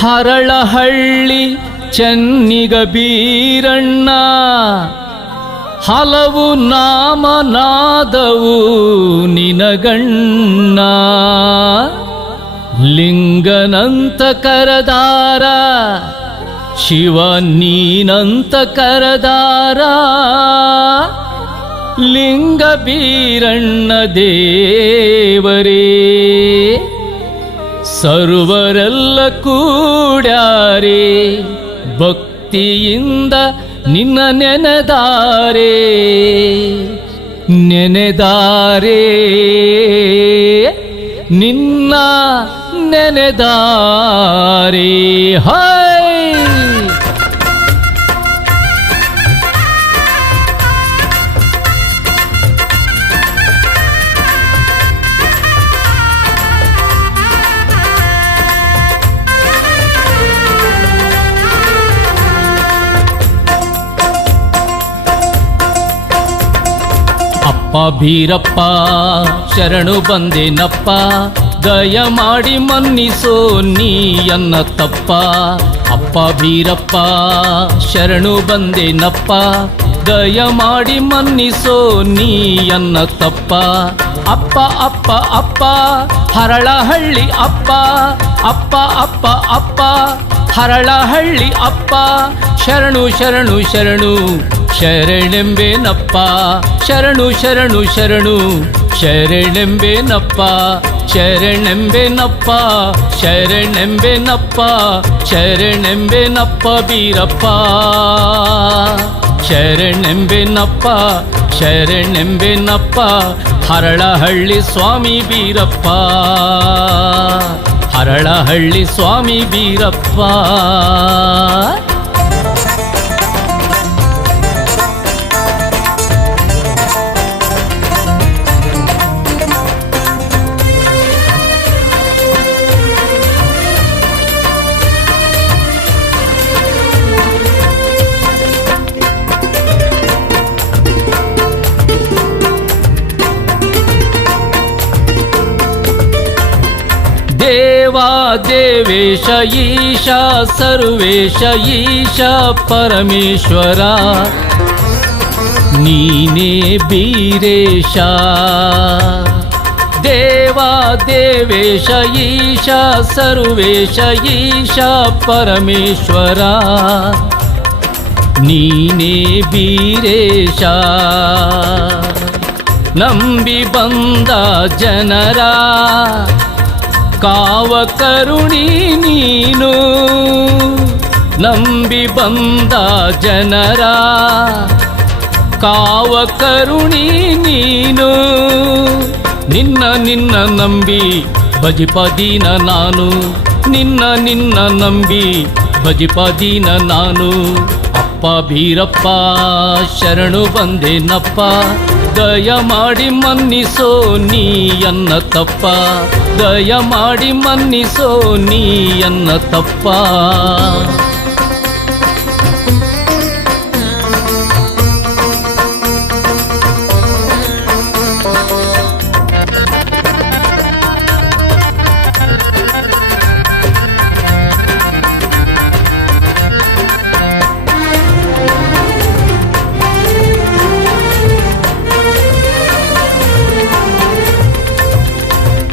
ಹರಳಹಳ್ಳಿ ಚೆನ್ನಿಗ ಬೀರಣ್ಣ ಹಲವು ನಾಮನಾದವು ನಿನಗಣ್ಣ. ಲಿಂಗನಂತ ಕರದಾರ ಶಿವ ನೀನಂತ ಕರದಾರ. ಲಿಂಗ ಬೀರಣ್ಣ ದೇವರೇ ಸರ್ವರೆಲ್ಲ ಕೂಡ್ಯಾರೆ ಭಕ್ತಿಯಿಂದ ನಿನ್ನ ನೆನೆದಾರೆ ನೆನೆದಾರೆ ನಿನ್ನ ನೆನೆದಾರೆ. ಹೈ ಅಪ್ಪ ಬೀರಪ್ಪ ಶರಣು ಬಂದೇನಪ್ಪ, ದಯ ಮಾಡಿ ಮನ್ನಿಸೋ ನೀಯನ್ನ ತಪ್ಪ. ಅಪ್ಪ ಬೀರಪ್ಪ ಶರಣು ಬಂದೇನಪ್ಪ, ದಯ ಮಾಡಿ ಮನ್ನಿಸೋ ನೀಯನ್ನ ತಪ್ಪ. ಅಪ್ಪ ಅಪ್ಪ ಅಪ್ಪ ಹರಳಹಳ್ಳಿ ಅಪ್ಪ, ಅಪ್ಪ ಅಪ್ಪ ಅಪ್ಪ ಹರಳಹಳ್ಳಿ ಅಪ್ಪ. ಶರಣು ಶರಣು ಶರಣು ಶರಣೆಂಬೇನಪ್ಪ, ಶರಣು ಶರಣು ಶರಣು ಶರಣೆಂಬೇನಪ್ಪ, ಶರಣೆಂಬೇನಪ್ಪ ಶರಣೆಂಬೇನಪ್ಪ ಶರಣೆಂಬೇನಪ್ಪ ಬೀರಪ್ಪ. ಶರಣೆಂಬೇನಪ್ಪ ಶರಣೆಂಬೇನಪ್ಪ ಹರಳಹಳ್ಳಿ ಸ್ವಾಮಿ ಬೀರಪ್ಪ, ಹರಳಹಳ್ಳಿ ಸ್ವಾಮಿ ಬೀರಪ್ಪ. ದೇವಾ ದೇವೇಶ ಈಶ ಸರ್ವೇಶ ಈಶ ಪರಮೇಶ್ವರ ನೀನೇ ಬೀರೇಶ. ದೇವಾ ದೇವೇಶ ಈಶ ಸರ್ವೇಶ ಈಶ ಪರಮೇಶ್ವರ ನೀನೇ ಬೀರೇಶ. ನಂಬಿ ಬಂದ ಜನರ ಕಾವ ಕರುಣಿ ನೀನು, ನಂಬಿ ಬಂದ ಜನರ ಕಾವ ಕರುಣಿ ನೀನು. ನಿನ್ನ ನಿನ್ನ ನಂಬಿ ಭಜಿಪದೀನ ನಾನು, ನಿನ್ನ ನಿನ್ನ ನಂಬಿ ಭಜಿಪದೀನ ನಾನು. ಅಪ್ಪ ಬೀರಪ್ಪ ಶರಣು ಬಂದೇನಪ್ಪ, ದಯ ಮಾಡಿ ಮನ್ನಿಸೋ ನೀಯನ್ನ ತಪ್ಪ, ದಯ ಮಾಡಿ ಮನ್ನಿಸೋ ನೀಯನ್ನ ತಪ್ಪ.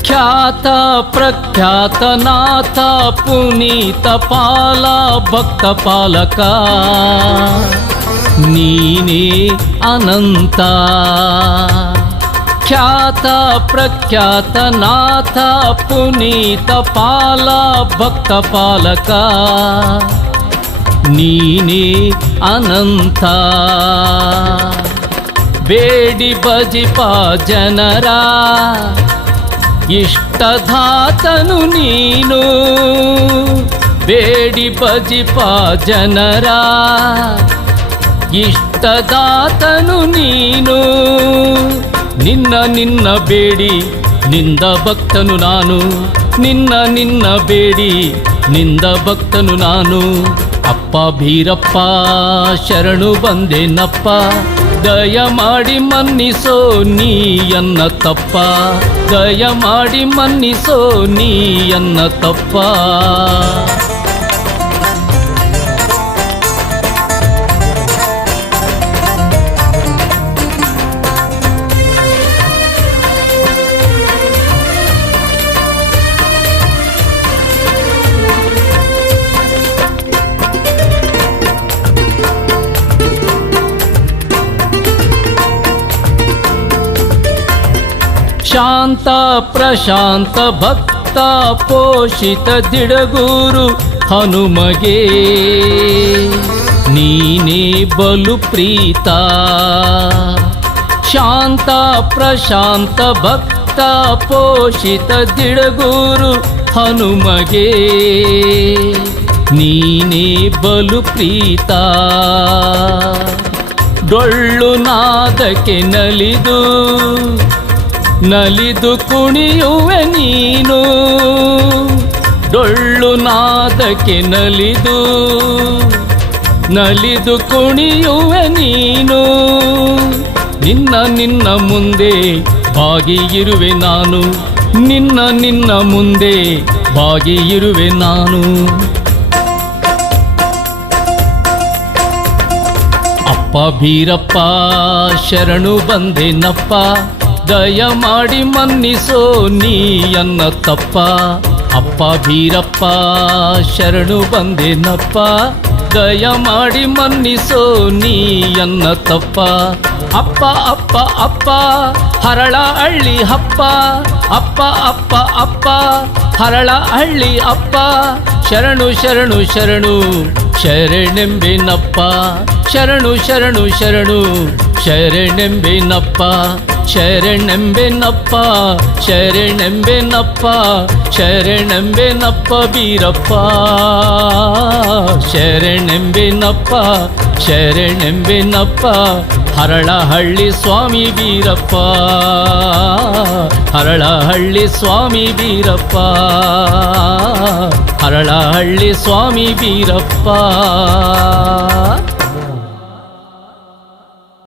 ಖ್ಯಾತ ಪ್ರಖ್ಯಾತ ನಾಥ ಪುನೀತ ಪಾಲ ಭಕ್ತ ಪಾಲಕ ನೀನೇ ಅನಂತ. ಖ್ಯಾತ ಪ್ರಖ್ಯಾತ ನಾಥ ಪುನೀತ ಪಾಲ ಭಕ್ತ ಪಾಲಕ ನೀನೇ ಅನಂತ. ಬೇಡಿ ಭಜಿಪ ಜನರ ಇಷ್ಟದಾತನು ನೀನು, ಬೇಡಿ ಭಜಿಪ ಜನರ ಇಷ್ಟದಾತನು ನೀನು. ನಿನ್ನ ನಿನ್ನ ಬೇಡಿ ನಿಂದ ಭಕ್ತನು ನಾನು, ನಿನ್ನ ಬೇಡಿ ನಿಂದ ಭಕ್ತನು ನಾನು. ಅಪ್ಪ ಭೀರಪ್ಪ ಶರಣು ಬಂದೆನಪ್ಪ, ದಯ ಮಾಡಿ ಮನ್ನಿಸೋ ನೀಯನ್ನ ತಪ್ಪ, ದಯ ಮಾಡಿ ಮನ್ನಿಸೋ ನೀಯನ್ನ ತಪ್ಪ. ಶಾಂತ ಪ್ರಶಾಂತ ಭಕ್ತ ಪೋಷಿತ ದಿಡಗೂರು ಹನುಮಗೆ ನೀನೇ ಬಲು ಪ್ರೀತ. ಶಾಂತ ಪ್ರಶಾಂತ ಭಕ್ತ ಪೋಷಿತ ದಿಡಗೂರು ಹನುಮಗೆ ನೀನೇ ಬಲು ಪ್ರೀತ. ಡೊಳ್ಳು ನಾದಕ್ಕೆ ನಲಿದು ಕುಣಿಯುವೆ ನೀನು, ಡೊಳ್ಳು ನಾದಕ್ಕೆ ನಲಿದು ಕುಣಿಯುವೆ ನೀನು. ನಿನ್ನ ಮುಂದೆ ಬಾಗಿಯಿರುವೆ ನಾನು, ನಿನ್ನ ಮುಂದೆ ಬಾಗಿಯಿರುವೆ ನಾನು. ಅಪ್ಪ ಭೀರಪ್ಪ ಶರಣು ಬಂದೆನಪ್ಪ, ದಯ ಮಾಡಿ ಮನ್ನಿಸೋ ನೀಯನ್ನ ತಪ್ಪ. ಅಪ್ಪ ಭೀರಪ್ಪ ಶರಣು ಬಂದೆನಪ್ಪ, ದಯ ಮಾಡಿ ಮನ್ನಿಸೋ ನೀಯನ್ನ ತಪ್ಪ. ಅಪ್ಪ ಅಪ್ಪ ಅಪ್ಪ ಹರಳ ಹಳ್ಳಿ ಹಪ್ಪ, ಅಪ್ಪ ಅಪ್ಪ ಅಪ್ಪ ಹರಳ ಹಳ್ಳಿ ಅಪ್ಪ. ಶರಣು ಶರಣು ಶರಣು ಶರಣೆಂಬೆನಪ್ಪ, ಶರಣು ಶರಣು ಶರಣು ಶರಣೆಂಬೆನಪ್ಪ, ಶರಣೆಂಬೆನಪ್ಪ ಶರಣೆಂಬೆನಪ್ಪ ಶರಣೆಂಬೆನಪ್ಪ ಬೀರಪ್ಪ. ಶರಣೆಂಬೆನಪ್ಪ ಶರಣೆಂಬೆನಪ್ಪ ಹರಳಹಳ್ಳಿ ಸ್ವಾಮಿ ಬೀರಪ್ಪ, ಹರಳಹಳ್ಳಿ ಸ್ವಾಮಿ ಬೀರಪ್ಪ, ಹರಳಹಳ್ಳಿ ಸ್ವಾಮಿ ಬೀರಪ್ಪ.